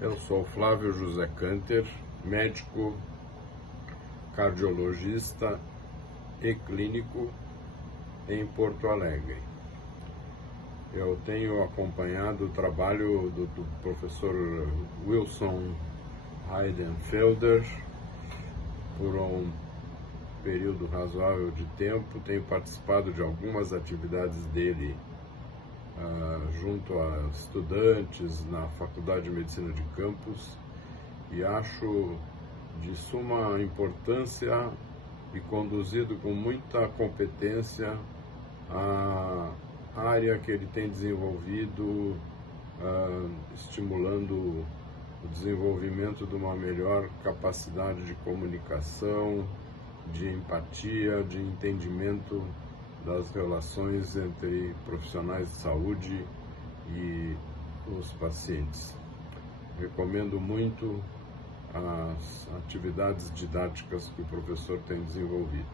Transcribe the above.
Eu sou Flávio José Canter, médico, cardiologista e clínico em Porto Alegre. Eu tenho acompanhado o trabalho do professor Wilson Heidenfelder por um período razoável de tempo. Tenho participado de algumas atividades dele junto a estudantes na Faculdade de Medicina de Campos, e acho de suma importância e conduzido com muita competência a área que ele tem desenvolvido, estimulando o desenvolvimento de uma melhor capacidade de comunicação, de empatia, de entendimento das relações entre profissionais de saúde e os pacientes. Recomendo muito as atividades didáticas que o professor tem desenvolvido.